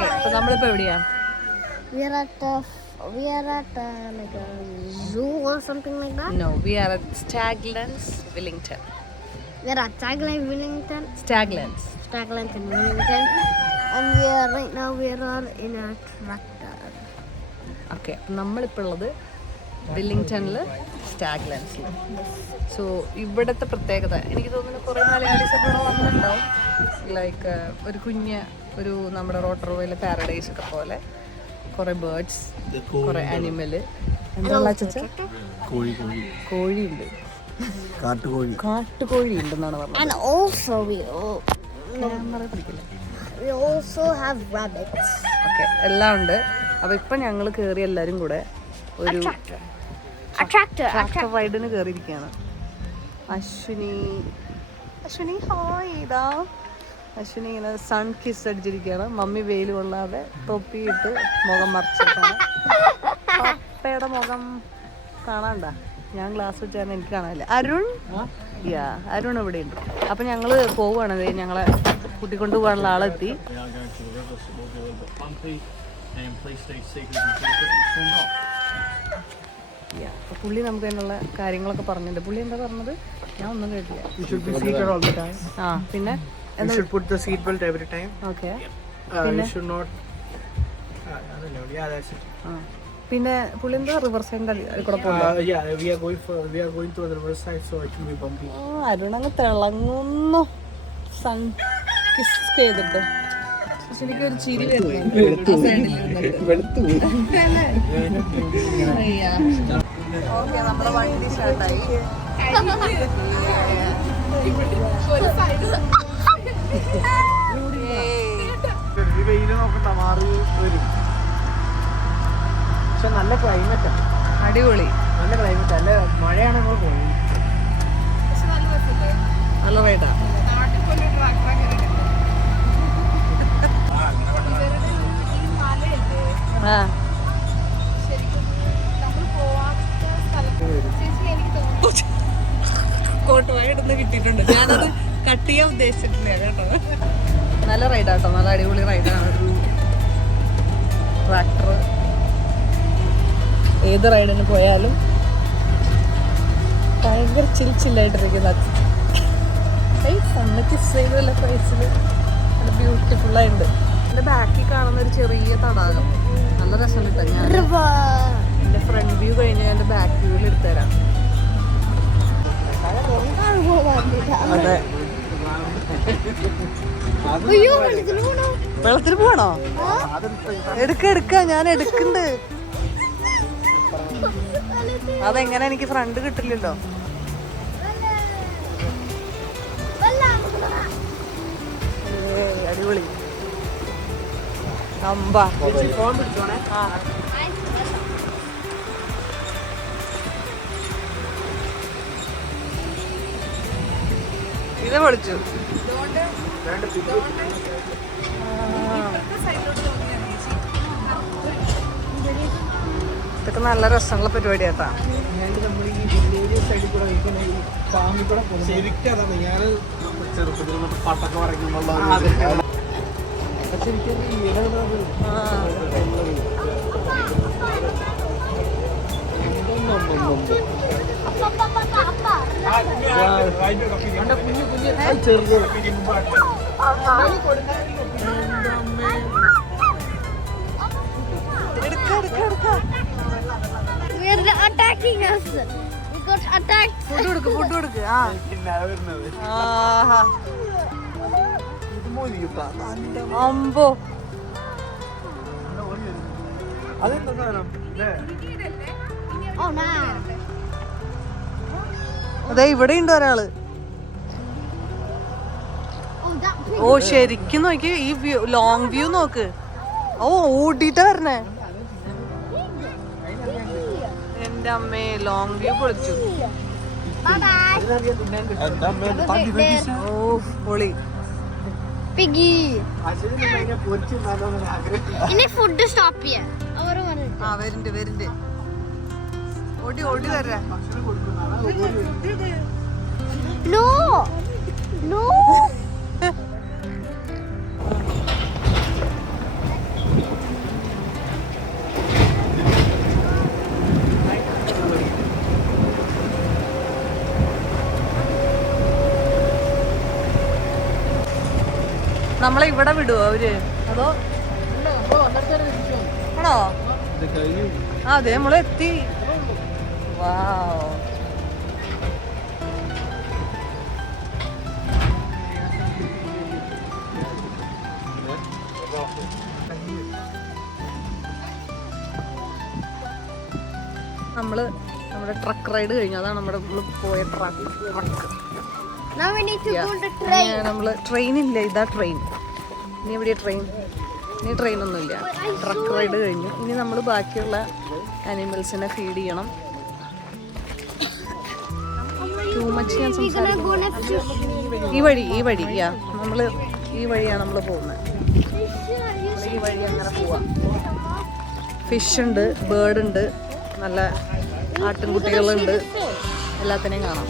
Okay, അപ്പൊ നമ്മളിപ്പോ എവിടെയാ? We are at like a zoo or something like that. No, we are at Staglands, Wellington. We are at Staglands, Wellington. Staglands. Staglands in Wellington. And right now we are in a tractor. Okay, അപ്പം നമ്മളിപ്പോൾ ഉള്ളത് വെല്ലിംഗ്ടണിൽ സ്റ്റാഗ്ലാൻഡ്സിൽ. So ഇവിടുത്തെ പ്രത്യേകത എനിക്ക് തോന്നുന്നു കുറേ മലയാളീസൊക്കെ ഇവിടെ വന്നിട്ടുണ്ടാവും. ലൈക്ക് ഒരു നമ്മുടെ റോട്ടർവേയിലെ പാരഡൈസ് ഒക്കെ പോലെ കുറേ ബേർഡ്സ്, കുറേ ആനിമല്, എന്താ കോഴിയുണ്ട്, കാട്ടുകോഴി ഉണ്ടെന്നാണ് പറഞ്ഞത്. And also we also have rabbits. Okay, എല്ലാം ഉണ്ട്. അപ്പോൾ ഇപ്പം ഞങ്ങൾ കയറി എല്ലാവരും കൂടെ ഒരു ട്രാക്ടർ റൈഡിന് കയറിയിരിക്കുകയാണ്. അശ്വിനി ഹായ്. ഇതാ അശ്വിനി ഇങ്ങനെ സൺ കിസ് അടിച്ചിരിക്കുകയാണ്. മമ്മി വെയിൽ കൊള്ളാതെ തൊപ്പിയിട്ട് മുഖം മറിച്ചിട്ടാണ്. പപ്പയുടെ മുഖം കാണാണ്ട, ഞാൻ ഗ്ലാസ് വെച്ചാൽ എനിക്ക് കാണാനില്ല. അരുൺ ഇവിടെ ഉണ്ട്. അപ്പം ഞങ്ങൾ പോവുകയാണ്. ഞങ്ങളെ കൂട്ടിക്കൊണ്ട് പോകാനുള്ള ആളെത്തി. പുള്ളി നമുക്ക് അതിനുള്ള കാര്യങ്ങളൊക്കെ പറഞ്ഞിട്ടുണ്ട്. പുള്ളി എന്താ പറഞ്ഞത് ഞാൻ ഒന്നും കേട്ടില്ല. ആ പിന്നെ പിന്നെ പുള്ളി എന്താ റിവർ സൈഡ് കൂടെ അരുണങ്ങ് തിളങ്ങുന്നു സൺ കിസ് ചെയ്തിട്ട്. എനിക്കൊരു ചിരി ഓക്കെ, നമ്മുടെ വണ്ടി സ്റ്റാർട്ടായി. പക്ഷെ നല്ല ക്ലൈമറ്റാ, അടിപൊളി. നല്ല ക്ലൈമറ്റ്, നല്ല മഴയാണ്. നമ്മൾ പോയി നല്ല റൈഡാ. കോട്ടുവായിട്ടൊന്ന് കിട്ടിയിട്ടുണ്ട്. ഞാനത് കട്ട് ചെയ്യാൻ ഉദ്ദേശിച്ചിട്ടില്ല കേട്ടോ. നല്ല റൈഡാട്ടോ, നല്ല അടിപൊളി റൈഡാണ്. ട്രാക്ടർ ഏത് റൈഡിന് പോയാലും ഭയങ്കര ചില്ലായിട്ടിരിക്കുന്ന സമ്മതി ചെയ്തല്ല പ്രൈസിൽ നല്ല ബ്യൂട്ടിഫുള്ളായിട്ടുണ്ട്. എൻ്റെ ബാക്കിൽ കാണുന്ന ഒരു ചെറിയ തടാകം നല്ല രസം കിട്ടാം. ഞാൻ എൻ്റെ ഫ്രണ്ട് വ്യൂ കഴിഞ്ഞ് എൻ്റെ ബാക്ക് വ്യൂവിൽ എടുത്തുതരാം. അതെ, വെള്ളത്തിൽ പോകണോ? എടുക്ക ഞാൻ എടുക്കണ്ട്. അതെങ്ങനെ എനിക്ക് ഫ്രണ്ട് കിട്ടില്ലല്ലോ. അടിപൊളി അമ്പാ. ഇത് പഠിച്ചു. ഇതൊക്കെ നല്ല രസമുള്ള പരിപാടിയാട്ടാ. പട്ടൊക്കെ പറയുമ്പോൾ attacking us. We got attacked. Food കൊടുക്ക്. അമ്പോ, അതെ ഇവിടെ ഉണ്ട് ഒരാള്. ഓ ശരിക്കും നോക്കി ഈ വ്യൂ, ലോങ് വ്യൂ നോക്ക്. ഓ ഓടിട്ടാ വരണേ. എന്റെ അമ്മേ, ലോങ് വ്യൂ പൊളിച്ചു. ഓ പൊളി. പിഗി ഇനി ഫുഡ് സ്റ്റോപ്പ് ചെയ്യാം. ആ വരുന്നുണ്ട്. ഓടി വരാ. നോ നമ്മളെ ഇവിടെ വിടുവോ അവര് അതോ ആണോ? ആ അതെ നമ്മളെത്തി. വാവ്. നമ്മള് നമ്മുടെ ട്രക്ക് റൈഡ് കഴിഞ്ഞു. അതാണ് നമ്മുടെ പോയ truck. Now we need to go to train. നമ്മള് ട്രെയിനില്ല, ഇതാ ട്രെയിൻ. ഇനി എവിടെയാ ട്രെയിൻ? ഇനി ട്രെയിനൊന്നുമില്ല. ട്രക്ക് റൈഡ് കഴിഞ്ഞു. ഇനി നമ്മൾ ബാക്കിയുള്ള ആനിമൽസിനെ ഫീഡ് ചെയ്യണം. ടൂ മച്ച് ഞാൻ സംസാരിക്കുന്നു. ഈ വഴി യാ നമ്മള് ഈ വഴിയാണ് നമ്മൾ പോകുന്നത്. ഈ വഴി അങ്ങനെ പോവാം. ഫിഷ് ഉണ്ട്, ബേർഡ് ഉണ്ട്, നല്ല ആട്ടിൻകുട്ടികളുണ്ട്, എല്ലാത്തിനെയും കാണാം.